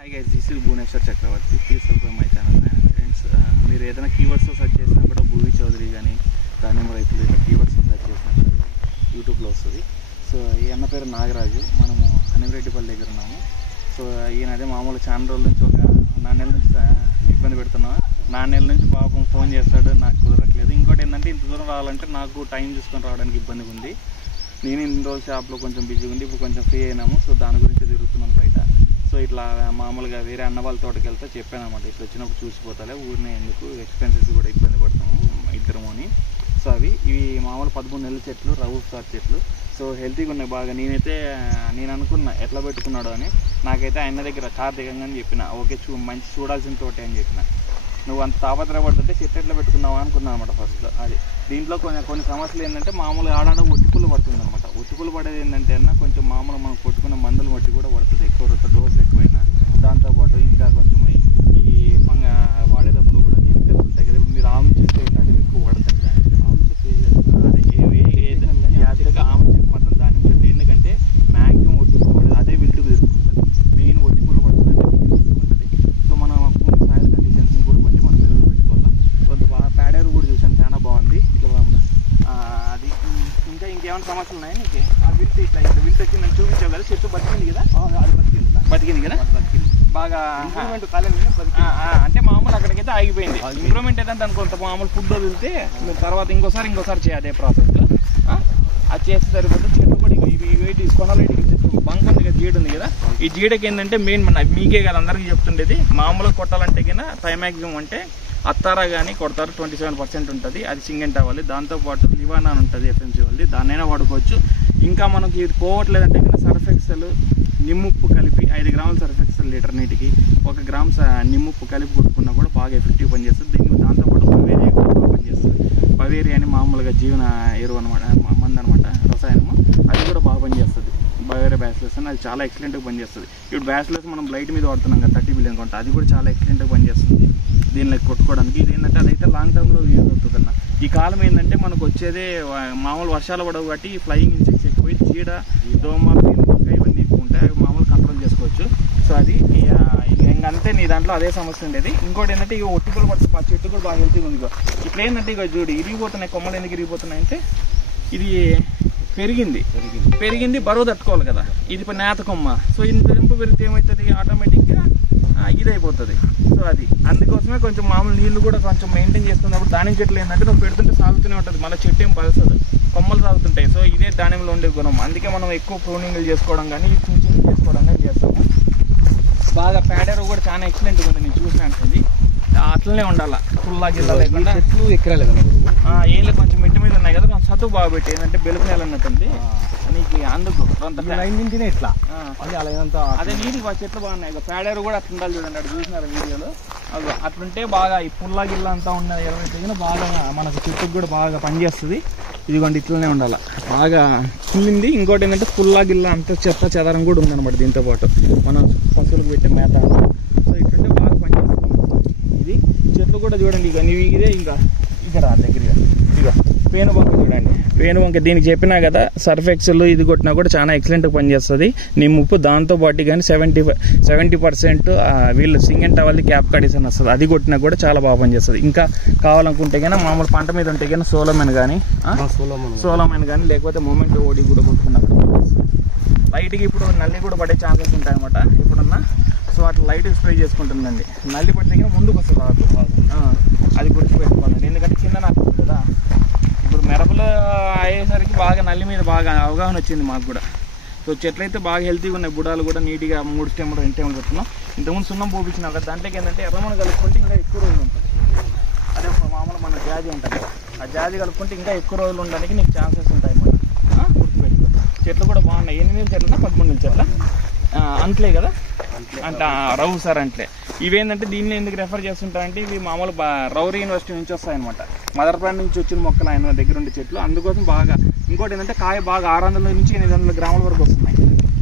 Hi guys, this is Bhuvaneswar Chakravarti. Please subscribe my channel friends. మీరు ఏదైనా keywords search చేసినా కూడా భూవి చౌదరి కానీ ధాన్యం రైతులు ఇట్లా కీవర్డ్స్ సెర్చ్ చేసినా కూడా యూట్యూబ్లో వస్తుంది. సో ఈ అన్న పేరు నాగరాజు. మనము హనీరెడ్డిపల్లి దగ్గర ఉన్నాము. సో ఈయన అదే మామూలు చాలా రోజుల నుంచి ఒక 4 నెలల నుంచి ఇబ్బంది పెడుతున్నాను. 4 నెలల నుంచి పాపం ఫోన్ చేస్తాడు, నాకు కుదరట్లేదు. ఇంకోటి ఏంటంటే ఇంత దూరం రావాలంటే నాకు టైం చూసుకొని రావడానికి ఇబ్బందిగా ఉంది. నేను ఇన్ని రోజులు షాప్లో కొంచెం బిజీగా ఉంది, ఇప్పుడు కొంచెం ఫ్రీ అయినాము. సో దాని గురించి తిరుగుతున్నాను బయట. సో ఇట్లా మామూలుగా వేరే అన్న వాళ్ళ తోటకి వెళ్తే చెప్పాను అనమాట, ఇట్లా వచ్చినప్పుడు చూసిపోతాలే ఊరినే ఎందుకు, ఎక్స్పెన్సెస్ కూడా ఇబ్బంది పడతాము ఇద్దరము అని. సో ఇవి మామూలు 13 నెలల చెట్లు, రౌస్ స్టార్ చెట్లు. సో హెల్తీగా ఉన్నాయి బాగా. నేను అనుకున్నా ఎట్లా పెట్టుకున్నాడు అని. నాకైతే ఆయన దగ్గర కార్తీకంగా అని చెప్పిన, ఓకే మంచి చూడాల్సిన తోటే అని చెప్పిన. నువ్వు అంత తాపత్రయపడుతుంటే చెట్టు ఎట్లా పెట్టుకున్నావా అనుకున్నాను అనమాట ఫస్ట్లో. అది దీంట్లో కొన్ని సమస్యలు ఏంటంటే మామూలుగా ఆడాడ ఒట్టుకులు పడుతుంది అనమాట. ఒట్టుకులు పడేది ఏంటంటే కొంచెం మామూలు మనం కొట్టుకున్న మందులు బట్టి కూడా పడుతుంది. ఎక్కువ డోస్ ఎక్కువైనా, దాంతోపాటు ఇంకా కొంచెం ఈ వాడేటప్పుడు కూడా కెమికల్స్ ఉంటాయి కదా. ఇప్పుడు మీరు ఆమె చెట్టు ఇట్లాంటివి ఎక్కువ వాడతారు. ఆమె చెట్టు యాక్చువల్గా ఆమె చెట్టు మాత్రం దానిమ్మ చెట్టు. ఎందుకంటే మ్యాక్సిమం ఒట్టుకులు పడేది అదే విల్టుకు తిరుగుతుంది. మెయిన్ ఒట్టుకులు పడుతుంది అంటే ఉంటుంది. సో మన భూమి సాయిల్ కండిషన్స్ కూడా బట్టి మనం ఎరువులు పెట్టుకోవాలి. కొంత బాగా పేడేరు కూడా చూసాను, చాలా బాగుంది. ఇట్లా అది ఇంకా ఇంకేమైనా సమస్యలు ఉన్నాయి నీకు? ఆ విల్ట్ ఇట్లా విల్ట్ వచ్చి నేను చూపించావు కదా, చెట్టు బతికింది కదా, అది బతికింది కదా, బాగా ఇంప్రూవ్మెంట్ కాలేదు. అంటే మామూలు అక్కడికైతే ఆగిపోయింది. ఇంప్రూవ్మెంట్ అయితే దానికి కొంత మామూలు ఫుడ్ వదిలితే తర్వాత ఇంకోసారి చేయాలి అదే ప్రాసెస్లో. అది చేస్తే సరిపోతుంది. చెట్టు కూడా ఇవి కొనాలి. చెట్టు బంక్ ఉంది కదా, జీడ ఉంది కదా, ఈ జీడకి ఏంటంటే మెయిన్ మీకే కదా అందరికీ చెప్తుండేది, మామూలుగా కొట్టాలంటే కన్నా థైమాక్సిమం అంటే అత్తారా కానీ కొడతారు, 27% ఉంటుంది. అది సింగెంట్ అవ్వాలి. దాంతోపాటు లివానా అని ఉంటుంది ఎఫ్ఎంసీ వాళ్ళది, దాన్నైనా వాడుకోవచ్చు. ఇంకా మనకి ఇది పోవట్లేదంటే కన్నా సర్ఫ్ ఎక్సెల్ నిమ్ముప్పు కలిపి 5 గ్రాముల సర్ఫ్ ఎక్సెల్ లీటర్ నీటికి 1 గ్రామ్ నిమ్ముప్పు కలిపి కొట్టుకున్నా కూడా బాగా ఎఫెక్టివ్ పనిచేస్తుంది. దాంతోపాటు బవేరియా కూడా బాగా పనిచేస్తుంది. బవేరియా అని మామూలుగా జీవన ఎరువు అనమాట, మందు అనమాట, రసాయనము. అది కూడా బాగా పనిచేస్తుంది. బవేరియా బ్యాసిలస్ అని అది చాలా ఎక్సలెంట్గా పనిచేస్తుంది. ఇప్పుడు బ్యాసిలస్ మనం లైట్ మీద వాడుతున్నాం కదా 30 బిలియన్ కొంట, అది కూడా చాలా ఎక్సలెంట్గా పనిచేస్తుంది దీనిలో కొట్టుకోవడానికి. ఇది ఏంటంటే అదైతే లాంగ్ టర్మ్లో యూజ్ అవుతుంది అన్న. ఈ కాలం ఏంటంటే మనకు వచ్చేదే మామూలు వర్షాలు పడవు కాబట్టి ఫ్లయింగ్ ఇన్సెక్ట్స్ ఎక్కువ, చీడ, దోమ, ఇంకా ఇవన్నీ ఎక్కువ ఉంటాయి. అవి మామూలు కంట్రోల్ చేసుకోవచ్చు. సో అది ఇంకంతే. నీ దాంట్లో అదే సమస్య ఉండేది. ఇంకోటి ఏంటంటే ఇక ఒట్టుకులు పడుతుంది. ఆ చెట్టు కూడా బాగా హెల్తీగా ఉంది. ఇట్లా ఏంటంటే ఇక చూడు ఇరిగిపోతున్నాయి కొమ్మలు. ఎందుకు ఇరిగిపోతున్నాయి అంటే ఇది పెరిగింది బరువు తట్టుకోవాలి కదా. ఇది ఇప్పుడు నేత కొమ్మ. సో ఇంత తెంపు పెరిగితే ఏమవుతుంది, ఆటోమేటిక్గా ఇది అయిపోతుంది. సో అది అందుకోసమే కొంచెం మామూలు నీళ్ళు కూడా కొంచెం మెయింటైన్ చేస్తున్నప్పుడు దానిమ్మ చెట్లు ఏంటంటే నువ్వు పెడుతుంటే సాగుతూనే ఉంటుంది, మళ్ళీ చెట్టు ఏం పలసదు, కొమ్మలు సాగుతుంటాయి. సో ఇదే దానిమ్మలో ఉండే గుణం. అందుకే మనం ఎక్కువ ప్రూనింగ్లు చేసుకోవడం కానీ చించింగ్ చేసుకోవడం కానీ చేస్తాము. బాగా పేడేరు కూడా చాలా ఎక్సలెంట్గా ఉంది. నేను చూసినట్టుంది. అట్లనే ఉండాలి, పుల్లా జిల్లా లేకుండా. చెట్లు ఎక్కరాలి కదా, ఏం లేదు కొంచెం మిట్ట మీద ఉన్నాయి కదా, కొంచెం సత్తు బాగా పెట్టి ఏంటంటే బెలుపు నేల అన్నట్టుంది నీకు. అందుకు ఇట్లా అదే నీటికి చెట్లు బాగున్నాయి. పేడేరు కూడా అట్లా ఉండాలి చూడండి, అటు చూసినారు వీడియోలో. అట్లుంటే బాగా ఈ పుల్లా గిల్లా అంతా ఉన్నది ఎరువైతే బాగా మనకు చెట్టుకు కూడా బాగా పనిచేస్తుంది. ఇదిగోండి ఇట్లనే ఉండాలి, బాగా కుళ్ళింది. ఇంకోటి ఏంటంటే పుల్లా గిల్లా అంత చెత్త చెదారం కూడా ఉందన్నమాట దీంతో పాటు మనం పశువులకు పెట్టే మేత. సో ఇట్లుంటే బాగా పనిచేస్తుంది. ఇది చెట్లు కూడా చూడండి, ఇక నీవు ఇదే ఇంకా ఇక్కడ దగ్గరగా ఇక పేనుబంక చూడండి. పేనుబంక దీనికి చెప్పినా కదా సర్ఫ్ ఎక్సెల్ ఇది కొట్టినా కూడా చాలా ఎక్సలెంట్గా పనిచేస్తుంది. నిమ్ముప్పు దాంతోపాటు కానీ 70% వీళ్ళు సింగెంట్ అవ్వాలి క్యాప్ కడిషన్ వస్తుంది, అది కొట్టినా కూడా చాలా బాగా పనిచేస్తుంది. ఇంకా కావాలనుకుంటే కానీ మామూలు పంట మీద ఉంటే కానీ సోలోమెన్ కానీ లేకపోతే మూమెంట్ ఓడి కూడా కొట్టుకున్నా కూడా లైట్గా. ఇప్పుడు నల్లి కూడా పడే ఛాన్సెస్ ఉంటాయి అనమాట ఇప్పుడున్న. సో అట్లా లైట్గా స్ప్రే చేసుకుంటుందండి. నల్లి పడితే కానీ ముందుకు వస్తుంది అది గుర్తుపెట్టుకోండి. ఎందుకంటే చిన్న నాకు కదా ఇప్పుడు మిరపలు అయ్యేసరికి బాగా నల్లి మీద బాగా అవగాహన వచ్చింది మాకు కూడా. సో చెట్లు అయితే బాగా హెల్తీగా ఉన్నాయి. బుడాలు కూడా నీట్గా 3 స్టెమ్లు 2 స్టెమ్లు పెట్టుకున్నాం. ఇంతకుముందు సున్నం పోపించినాం కదా, దాంట్లోకి ఏంటంటే ఎర్రమని కలుపుకుంటే ఇంకా ఎక్కువ రోజులు ఉంటుంది. అదే మామూలు మన జాజి ఉంటుంది, ఆ జాజి కలుపుకుంటే ఇంకా ఎక్కువ రోజులు ఉండడానికి నీకు ఛాన్సెస్ ఉంటాయి అన్నమాట. గుర్తుపెట్టుకో. చెట్లు కూడా బాగున్నాయి. 8 చెట్ల 13 చెట్ల అంట్లే కదా, అంటే రవు సార్ అంట్లే. ఇవేంటంటే దీన్ని ఎందుకు రెఫర్ చేస్తుంటారంటే ఇవి మామూలు రౌరీ యూనివర్సిటీ నుంచి వస్తాయన్నమాట. మదర్ ప్లాంట్ నుంచి వచ్చిన మొక్కలు ఆయన దగ్గర ఉండే చెట్లు. అందుకోసం బాగా ఇంకోటి ఏంటంటే కాయ బాగా 600 నుంచి 800 గ్రాముల వరకు వస్తున్నాయి.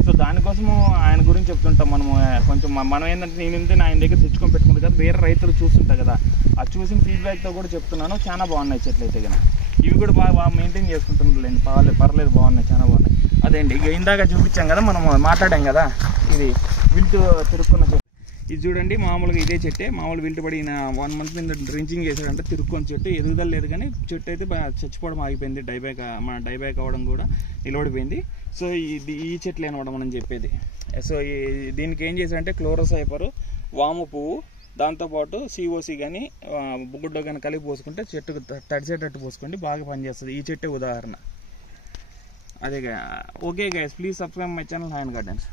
సో దానికోసము ఆయన గురించి చెప్తుంటాం మనము. కొంచెం మనం ఏంటంటే నేను ఆయన దగ్గర తెచ్చుకొని పెట్టుకుంటాం కదా, వేరే రైతులు చూస్తుంటారు కదా, అది చూసిన ఫీడ్బ్యాక్తో కూడా చెప్తున్నాను. చాలా బాగున్నాయి చెట్లు అయితే కదా. ఇవి కూడా బాగా మెయింటైన్ చేసుకుంటున్నారులేండి, పర్లేదు బాగున్నాయి, చాలా బాగున్నాయి. అదేండి ఇక ఇందాక చూపించాం కదా, మనం మాట్లాడాం కదా, ఇది విల్ట్ తిరుక్కున్న చెట్టు. ఇది చూడండి మామూలుగా ఇదే చెట్టే, మామూలు విల్టు పడిన 1 month మీద డ్రించింగ్ చేశాడంటే తిరుక్కొని చెట్టు ఎదుగుదల లేదు, కానీ చెట్టు అయితే చచ్చిపోవడం ఆగిపోయింది, మన డైబ్యాక్ అవ్వడం కూడా నిలబడిపోయింది. సో ఈ చెట్లే అనమాట మనం చెప్పేది. సో దీనికి ఏం చేశారంటే క్లోరోసైపర్, వాము పువ్వు, దాంతోపాటు సిఓసి కానీ బుగ్గుడ్డో కానీ కలిపి పోసుకుంటే చెట్టుకు తడిసేటట్టు పోసుకోండి, బాగా పనిచేస్తుంది. ఈ చెట్టే ఉదాహరణ. అదే okay guys, please subscribe my channel hi and gardens.